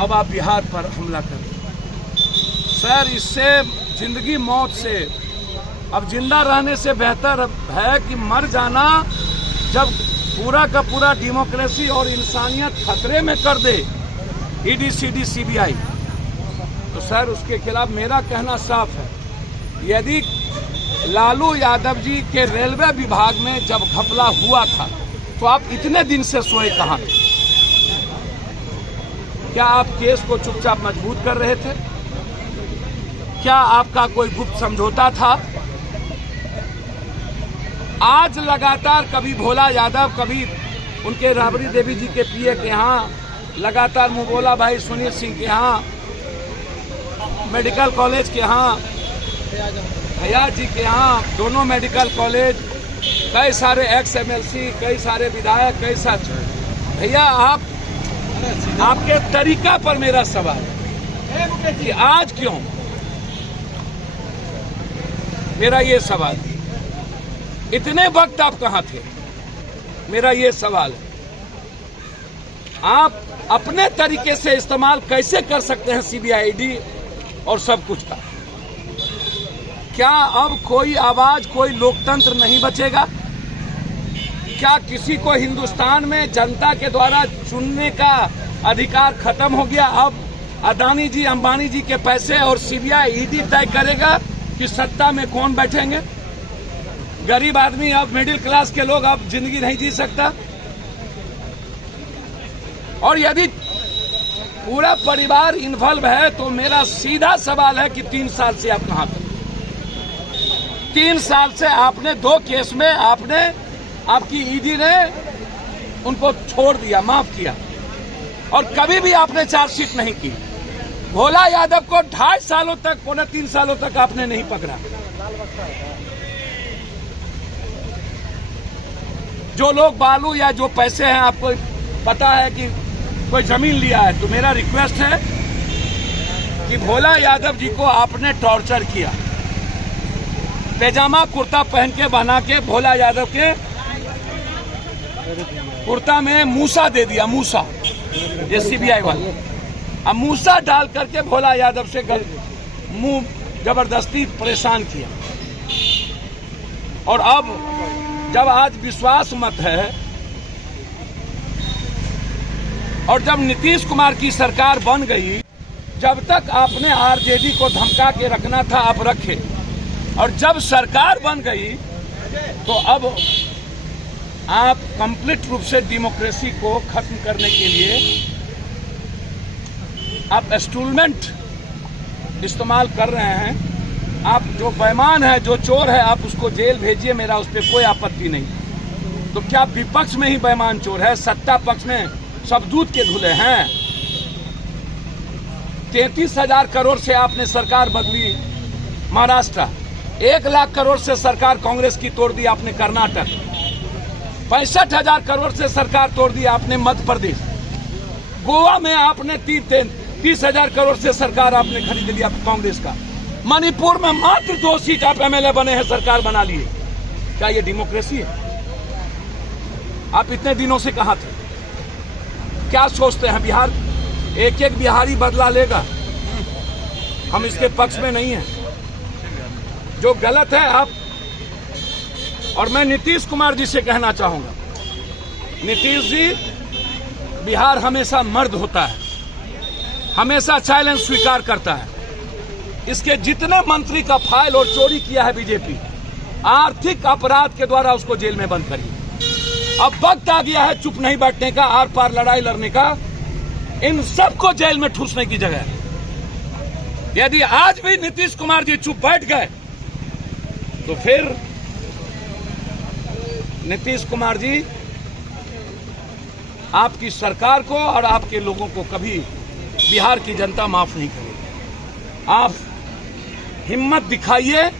अब आप बिहार पर हमला कर रहे हैं। सर, इससे जिंदगी मौत से, अब जिंदा रहने से बेहतर है कि मर जाना। जब पूरा का पूरा डेमोक्रेसी और इंसानियत खतरे में कर दे ईडी, सीडी, सीबीआई, तो सर उसके खिलाफ मेरा कहना साफ है। यदि लालू यादव जी के रेलवे विभाग में जब घपला हुआ था तो आप इतने दिन से सोए कहाँ थे? क्या आप केस को चुपचाप मजबूत कर रहे थे? क्या आपका कोई गुप्त समझौता था? आज लगातार कभी भोला यादव, कभी उनके राबड़ी देवी जी के पीए के यहाँ, लगातार मुबोला भाई सुनील सिंह के यहाँ, मेडिकल कॉलेज के यहाँ, फैयाज जी के यहाँ, दोनों मेडिकल कॉलेज, कई सारे एक्स एमएलसी, कई सारे विधायक, कई सारे। भैया आपके तरीका पर मेरा सवाल है कि आज क्यों, मेरा ये सवाल, इतने वक्त आप कहाँ थे? मेरा ये सवाल है। आप अपने तरीके से इस्तेमाल कैसे कर सकते हैं सीबीआई और सब कुछ का? क्या अब कोई आवाज, कोई लोकतंत्र नहीं बचेगा? क्या किसी को हिंदुस्तान में जनता के द्वारा चुनने का अधिकार खत्म हो गया? अब अदानी जी, अंबानी जी के पैसे और सीबीआई, ईडी तय करेगा कि सत्ता में कौन बैठेंगे? गरीब आदमी, अब मिडिल क्लास के लोग अब जिंदगी नहीं जी सकता। और यदि पूरा परिवार इन्वॉल्व है तो मेरा सीधा सवाल है कि 3 साल से आप कहां थे? 3 साल से आपने 2 केस में आपकी ईडी ने उनको छोड़ दिया, माफ किया, और कभी भी आपने चार्जशीट नहीं की। भोला यादव को 2.5 सालों तक, 3 सालों तक आपने नहीं पकड़ा। जो लोग बालू या जो पैसे हैं, आपको पता है कि कोई जमीन लिया है, तो मेरा रिक्वेस्ट है कि भोला यादव जी को आपने टॉर्चर किया, पैजामा कुर्ता पहन के बना के भोला यादव के कुर्ता में मूसा दे दिया, मूसा, ये सीबीआई वाले, अब मूसा डाल करके भोला यादव से मुंह जबरदस्ती परेशान किया। और अब जब आज विश्वास मत है और जब नीतीश कुमार की सरकार बन गई, जब तक आपने आरजेडी को धमका के रखना था आप रखे, और जब सरकार बन गई तो अब आप कंप्लीट रूप से डेमोक्रेसी को खत्म करने के लिए आप इंस्ट्रूमेंट इस्तेमाल कर रहे हैं। आप जो बेईमान है, जो चोर है, आप उसको जेल भेजिए, मेरा उस पर कोई आपत्ति नहीं। तो क्या विपक्ष में ही बेईमान चोर है? सत्ता पक्ष में सब दूध के धुले हैं। 33,000 करोड़ से आपने सरकार बदली महाराष्ट्र, 1 लाख करोड़ से सरकार कांग्रेस की तोड़ दी आपने कर्नाटक, 65,000 करोड़ से सरकार तोड़ दी आपने मध्य प्रदेश, गोवा में आपने 30,000 करोड़ से सरकार आपने खरीद लिया कांग्रेस का, मणिपुर में मात्र 2 सीट आप एमएलए बने हैं, सरकार बना लिए। क्या ये डेमोक्रेसी है? आप इतने दिनों से कहां थे? क्या सोचते हैं बिहार, एक एक बिहारी बदला लेगा? हम इसके पक्ष में नहीं हैं। जो गलत है आप, और मैं नीतीश कुमार जी से कहना चाहूंगा, नीतीश जी, बिहार हमेशा मर्द होता है, हमेशा चैलेंज स्वीकार करता है। इसके जितने मंत्री का फाइल और चोरी किया है बीजेपी, आर्थिक अपराध के द्वारा उसको जेल में बंद करिए। अब वक्त आ गया है चुप नहीं बैठने का, आर पार लड़ाई लड़ने का। इन सबको जेल में ठूसने की जगह है। यदि आज भी नीतीश कुमार जी चुप बैठ गए तो फिर नीतीश कुमार जी आपकी सरकार को और आपके लोगों को कभी बिहार की जनता माफ नहीं करेगी। आप हिम्मत दिखाइए,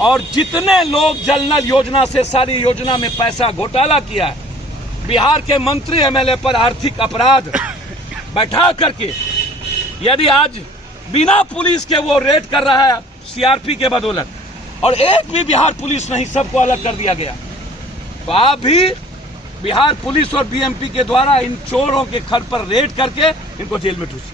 और जितने लोग जल नल योजना से सारी योजना में पैसा घोटाला किया है, बिहार के मंत्री एमएलए पर आर्थिक अपराध बैठा करके, यदि आज बिना पुलिस के वो रेड कर रहा है सीआरपी के बदौलत, और एक भी बिहार पुलिस नहीं, सबको अलग कर दिया गया, तो आप भी बिहार पुलिस और बीएमपी के द्वारा इन चोरों के घर पर रेड करके इनको जेल में ठूसी।